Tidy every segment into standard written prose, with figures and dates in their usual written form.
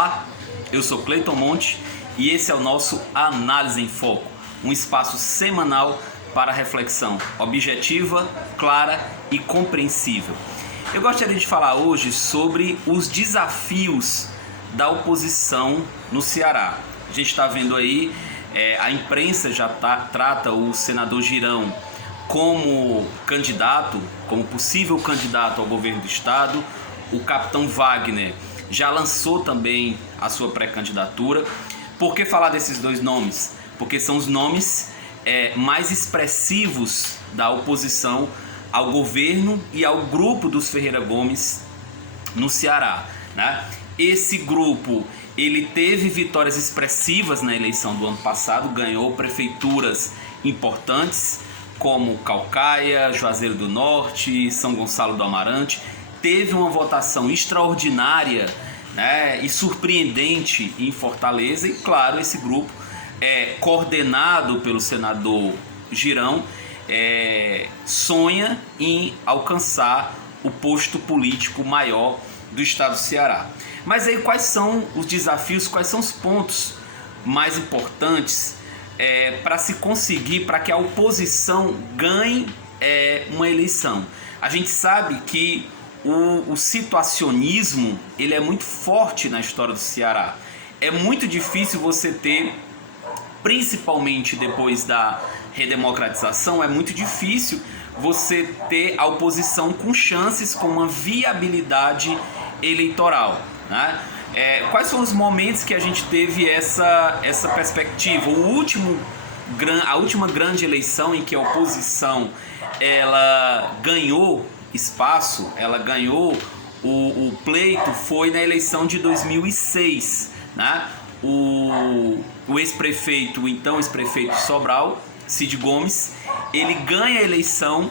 Olá, eu sou Cleiton Monte e esse é o nosso Análise em Foco, um espaço semanal para reflexão objetiva, clara e compreensível. Eu gostaria de falar hoje sobre os desafios da oposição no Ceará. A gente está vendo aí, a imprensa já trata o senador Girão como candidato, como possível candidato ao governo do estado. O capitão Wagner já lançou também a sua pré-candidatura. Por que falar desses dois nomes? Porque são os nomes mais expressivos da oposição ao governo e ao grupo dos Ferreira Gomes no Ceará, né? Esse grupo, ele teve vitórias expressivas na eleição do ano passado, ganhou prefeituras importantes como Caucaia, Juazeiro do Norte, São Gonçalo do Amarante. Teve uma votação extraordinária, né, e surpreendente em Fortaleza. E claro, esse grupo coordenado pelo senador Girão sonha em alcançar o posto político maior do estado do Ceará. Mas aí quais são os desafios, quais são os pontos mais importantes para se conseguir, para que a oposição ganhe uma eleição? A gente sabe que o situacionismo, ele é muito forte na história do Ceará. É muito difícil você ter, principalmente depois da redemocratização, é muito difícil você ter a oposição com chances, com uma viabilidade eleitoral, né? Quais são os momentos que a gente teve essa perspectiva? A última grande eleição em que a oposição ela ganhou espaço, ela ganhou o pleito, foi na eleição de 2006, né? O ex-prefeito, o então ex-prefeito de Sobral, Cid Gomes, ele ganha a eleição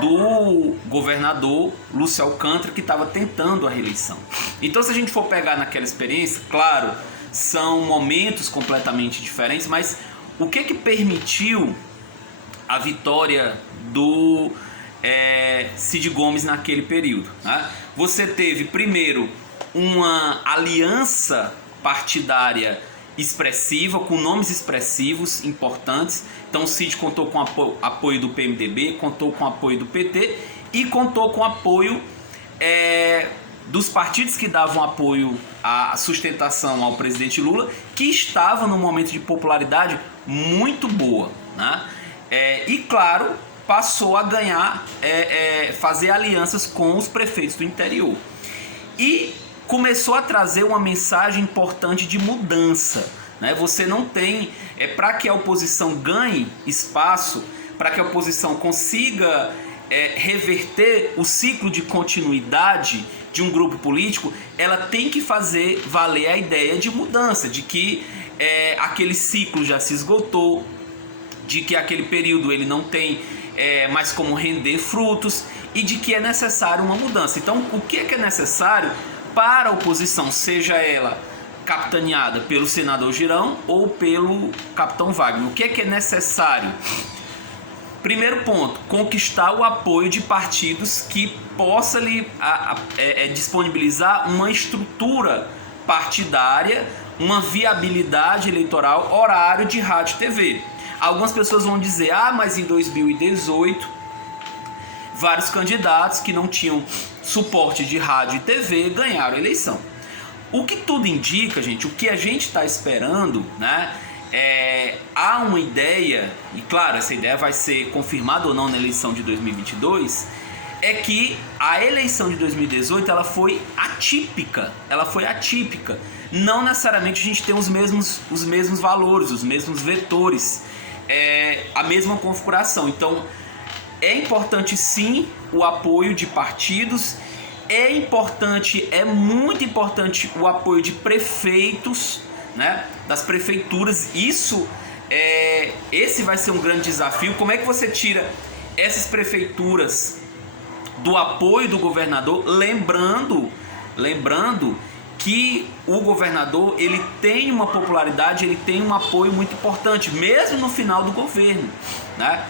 do governador Lúcio Alcântara, que estava tentando a reeleição. Então, se a gente for pegar naquela experiência, claro, são momentos completamente diferentes, mas o que permitiu a vitória do Cid Gomes naquele período, né? Você teve primeiro uma aliança partidária expressiva, com nomes expressivos importantes. Então o Cid contou com apoio do PMDB, contou com apoio do PT e contou com apoio dos partidos que davam apoio à sustentação ao presidente Lula, que estava num momento de popularidade muito boa, né? E claro, passou a ganhar, fazer alianças com os prefeitos do interior. E começou a trazer uma mensagem importante de mudança, né? Você não tem, para que a oposição ganhe espaço, para que a oposição consiga reverter o ciclo de continuidade de um grupo político, ela tem que fazer valer a ideia de mudança, de que aquele ciclo já se esgotou, de que aquele período ele não tem mais como render frutos e de que é necessário uma mudança. Então, o que é necessário para a oposição, seja ela capitaneada pelo senador Girão ou pelo capitão Wagner? O que é necessário? Primeiro ponto, conquistar o apoio de partidos que possa disponibilizar uma estrutura partidária, uma viabilidade eleitoral, horário de rádio e TV. Algumas pessoas vão dizer, mas em 2018 vários candidatos que não tinham suporte de rádio e TV ganharam a eleição. O que tudo indica, gente, o que a gente está esperando, né? Há uma ideia, e claro, essa ideia vai ser confirmada ou não na eleição de 2022, é que a eleição de 2018 ela foi atípica. Não necessariamente a gente tem os mesmos valores, os mesmos vetores, a mesma configuração. Então, é importante sim o apoio de partidos, é muito importante o apoio de prefeitos, né, das prefeituras. Esse vai ser um grande desafio. Como é que você tira essas prefeituras do apoio do governador, lembrando que o governador ele tem uma popularidade, ele tem um apoio muito importante, mesmo no final do governo, né?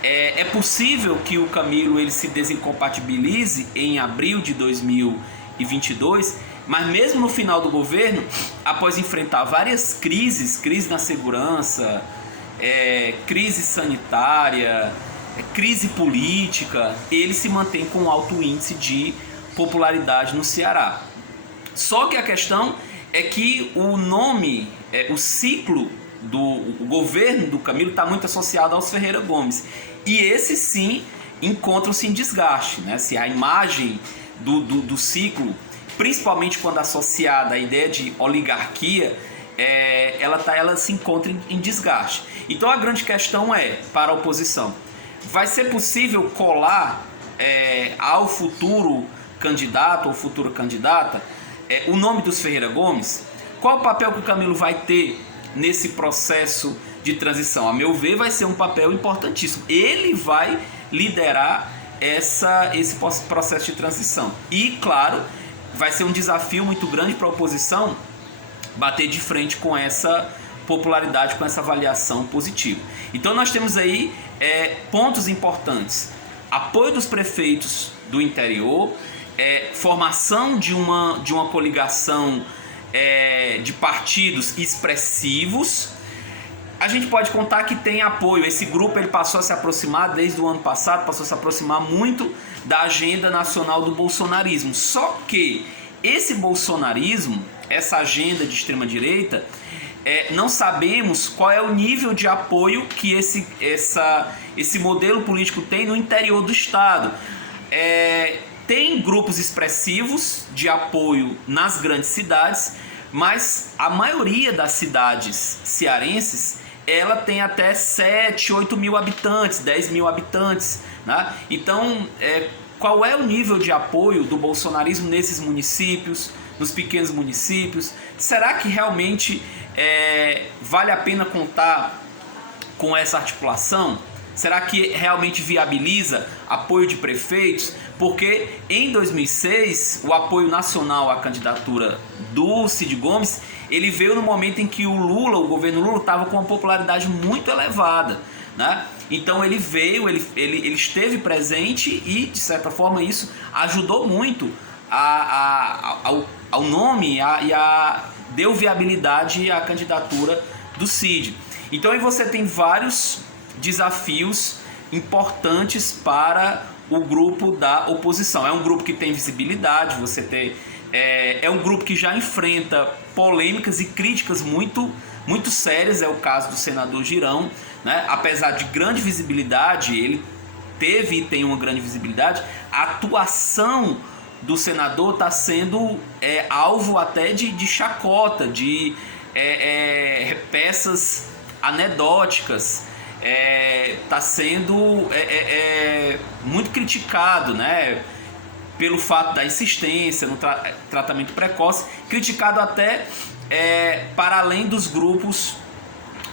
É possível que o Camilo ele se desincompatibilize em abril de 2022 Mas mesmo no final do governo, após enfrentar várias crises, crise na segurança, crise sanitária, crise política, ele se mantém com um alto índice de popularidade no Ceará. Só que a questão é que o nome, o ciclo do governo do Camilo está muito associado aos Ferreira Gomes. E esse sim encontram-se em desgaste, né? Se a imagem do ciclo, principalmente quando associada à ideia de oligarquia, ela se encontra em desgaste. Então a grande questão para a oposição, vai ser possível colar ao futuro candidato ou futura candidata o nome dos Ferreira Gomes? Qual o papel que o Camilo vai ter nesse processo de transição? A meu ver, vai ser um papel importantíssimo. Ele vai liderar esse processo de transição. E, claro, vai ser um desafio muito grande para a oposição bater de frente com essa popularidade, com essa avaliação positiva. Então nós temos aí pontos importantes: apoio dos prefeitos do interior, formação de uma coligação de partidos expressivos. A gente pode contar que tem apoio. Esse grupo ele passou a se aproximar desde o ano passado, passou a se aproximar muito da agenda nacional do bolsonarismo. Só que esse bolsonarismo, essa agenda de extrema-direita, não sabemos qual é o nível de apoio que esse modelo político tem no interior do estado. Tem grupos expressivos de apoio nas grandes cidades, mas a maioria das cidades cearenses, ela tem até 7, 8 mil habitantes, 10 mil habitantes, né? Então, qual é o nível de apoio do bolsonarismo nesses municípios, nos pequenos municípios? Será que realmente vale a pena contar com essa articulação? Será que realmente viabiliza apoio de prefeitos? Porque em 2006, o apoio nacional à candidatura do Cid Gomes, ele veio no momento em que o governo Lula estava com uma popularidade muito elevada, né? Então ele veio, ele esteve presente e, de certa forma, isso ajudou muito ao nome e deu viabilidade à candidatura do Cid. Então aí você tem vários desafios importantes para o grupo da oposição. É um grupo que tem visibilidade, é um grupo que já enfrenta polêmicas e críticas muito, muito sérias. É o caso do senador Girão, né? Apesar de grande visibilidade, ele teve e tem uma grande visibilidade, a atuação do senador está sendo alvo até de chacota, de peças anedóticas. Está sendo muito criticado, né, pelo fato da insistência no tratamento precoce, criticado até para além dos grupos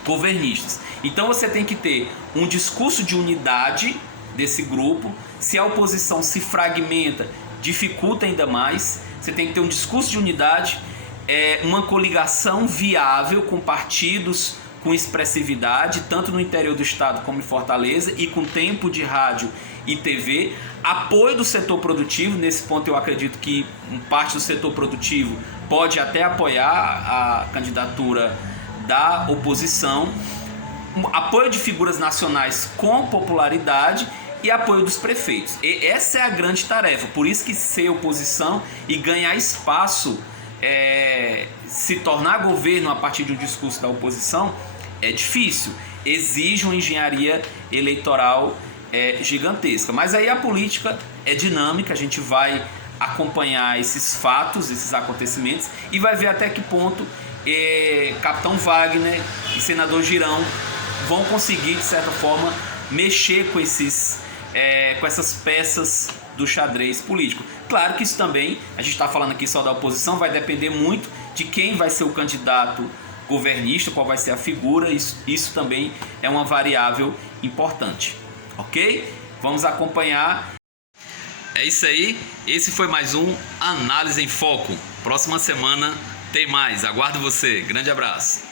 governistas. Então você tem que ter um discurso de unidade desse grupo. Se a oposição se fragmenta, dificulta ainda mais. Você tem que ter um discurso de unidade, uma coligação viável com partidos com expressividade, tanto no interior do estado como em Fortaleza, e com tempo de rádio e TV, apoio do setor produtivo. Nesse ponto eu acredito que parte do setor produtivo pode até apoiar a candidatura da oposição, apoio de figuras nacionais com popularidade e apoio dos prefeitos. E essa é a grande tarefa. Por isso que ser oposição e ganhar espaço, se tornar governo a partir do discurso da oposição, é difícil, exige uma engenharia eleitoral gigantesca. Mas aí a política é dinâmica, a gente vai acompanhar esses fatos, esses acontecimentos, e vai ver até que ponto Capitão Wagner e Senador Girão vão conseguir, de certa forma, mexer com essas peças do xadrez político. Claro que isso também, a gente está falando aqui só da oposição, vai depender muito de quem vai ser o candidato governista, qual vai ser a figura. Isso também é uma variável importante, ok? Vamos acompanhar. É isso aí, esse foi mais um Análise em Foco. Próxima semana tem mais, aguardo você, grande abraço.